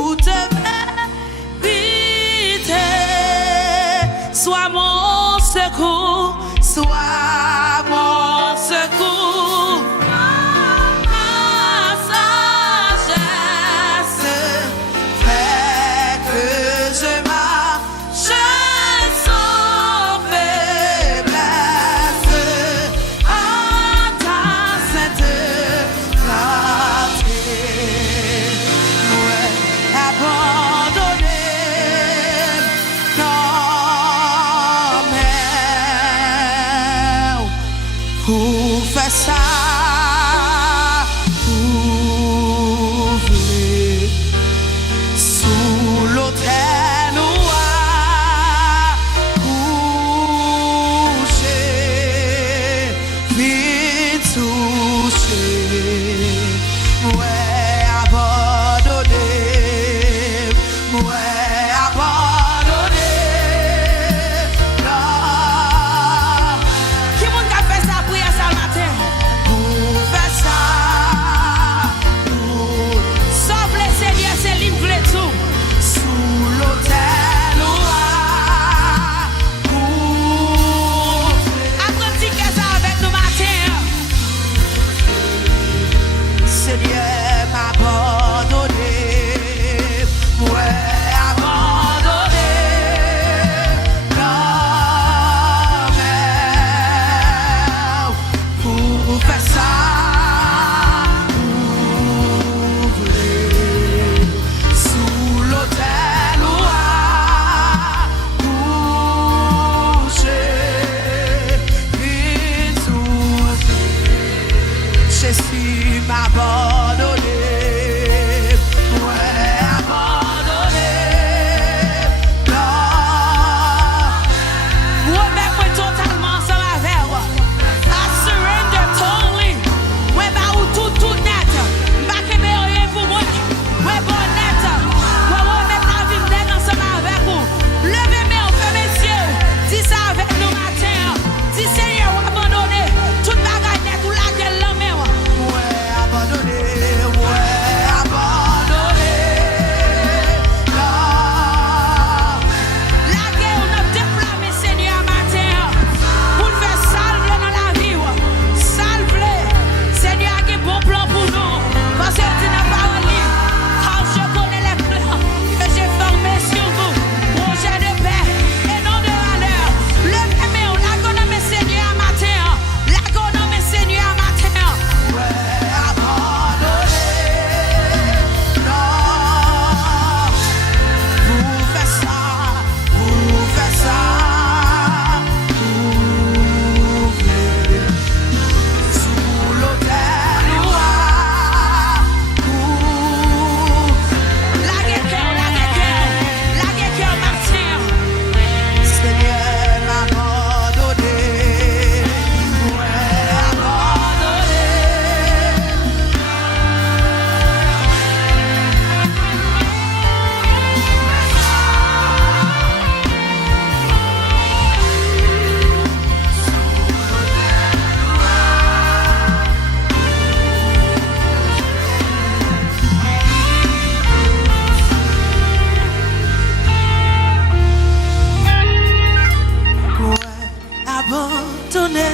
toute vérité. Sois mon secours, sois mon secours. Ma sagesse fait que je marche sans faiblesse à ta sainte clarté. Ouais, abandonné dans mes pour faire ça. Sous l'autel noir, couché, vite touché, ouais, abandonné, ouais, abandonné. Qui monde qui a fait ça pour y ça le matin? Pour faire ça, pour sauver le Seigneur, c'est livrer tout. Sous l'autel noir, apprenti ça avec nous matin. Seigneur m'a abandonné, ouais, abandonné. Non, mais pour faire ça, ouvrir sous l'autel noir, coucher, vite Jésus m'a abandonné, ouais, abandonné. Non, remets-moi totalement ensemble avec moi. I surrender totally. Ouais, bah ou tout net. Bah que me rien pour moi. Ouais, bon net. Ouais, mettre la vie net ensemble avec vous. Levez-moi, fermez les yeux. Dis ça avec nous matin. Dis Seigneur, abandonné. Toute bagaille net ou la gueule là même. Ouais, abandonné, ouais, abandonné. Non, la guerre, on a déflammé, Seigneur, matin. Pour faire salver dans la vie, salver. Seigneur, a un bon plan pour nous. Parce que tu n'as pas parlé. Car je connais les plans que j'ai formés sur vous. Projet de paix et non de malheur. Levez-moi, la gonomé, Seigneur, matin. La gonomé, Seigneur, matin. Ouais, abandonné. Non, vous faites ça, vous faites ça. Ouvrez sous l'autel noir. La guerre, Martin. Seigneur m'a abandonné. Ouais, abandonné. Ouais, abandonné.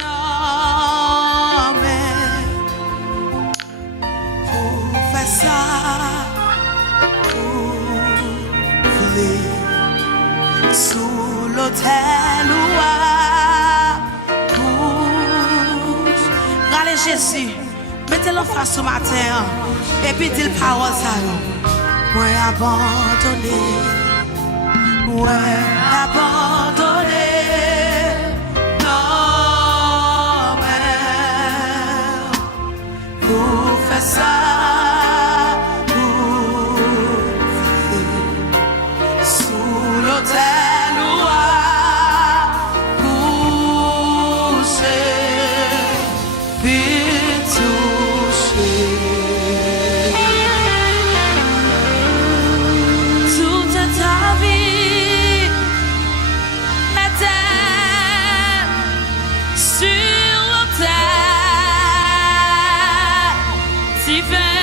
Non, mais pour faire ça, ouvrir sous l'autel noir. Regardez Jésus, mettez-le face au matin et puis dis le parole ça. Ouais, abandonné. Ouais, abandonné. Non, mais pour faire ça, sous l'autel noir, couché, vite touché. Toute ta vie était sur l'autel. Si fait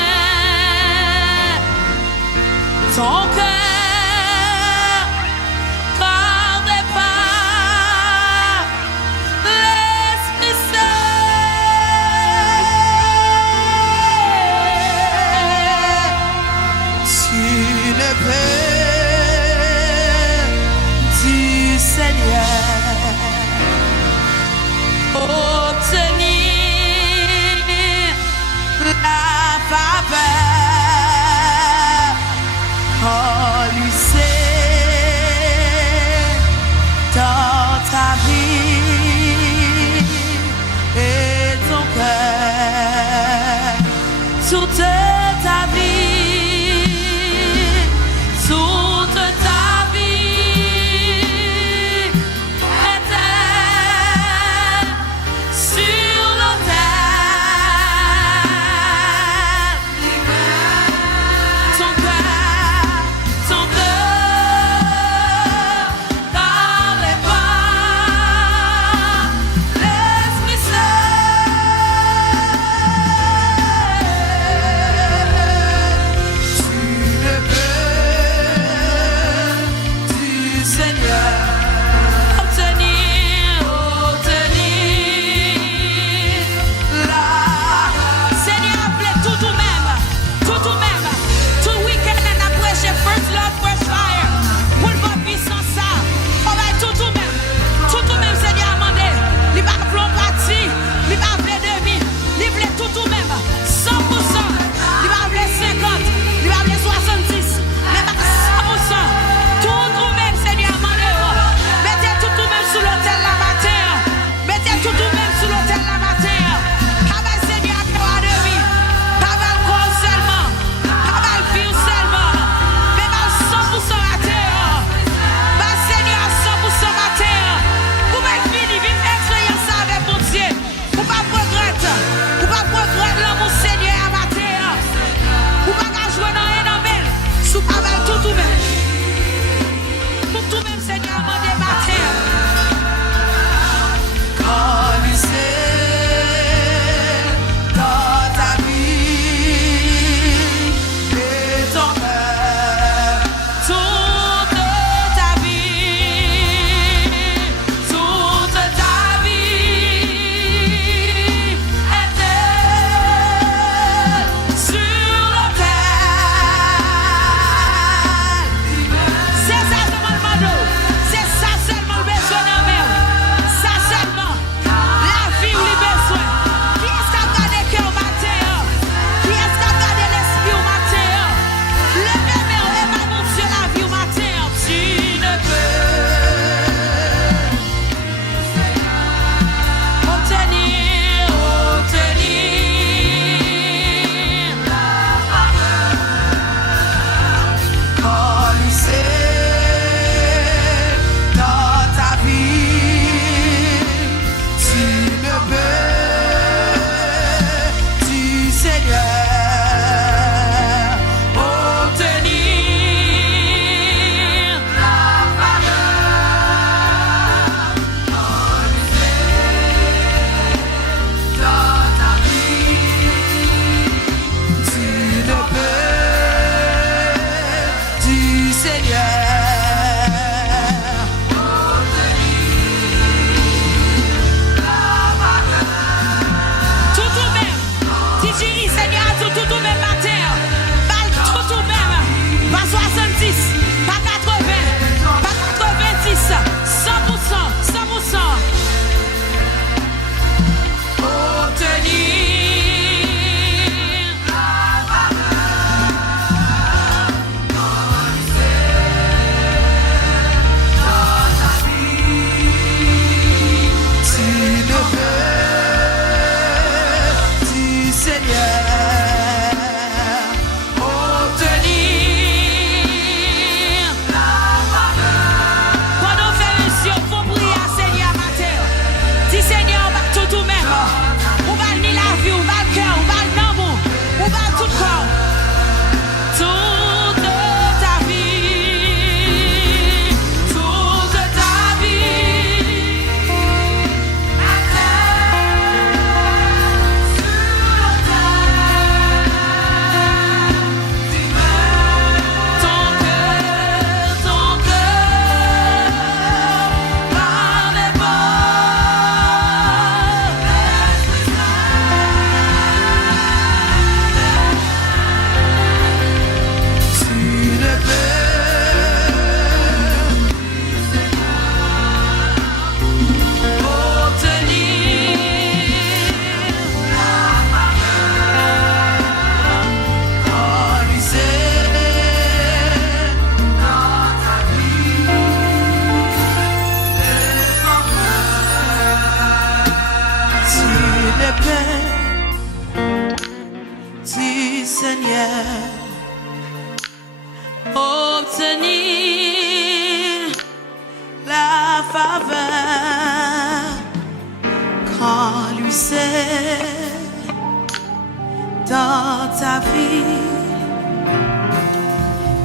vie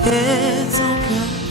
et ton cœur.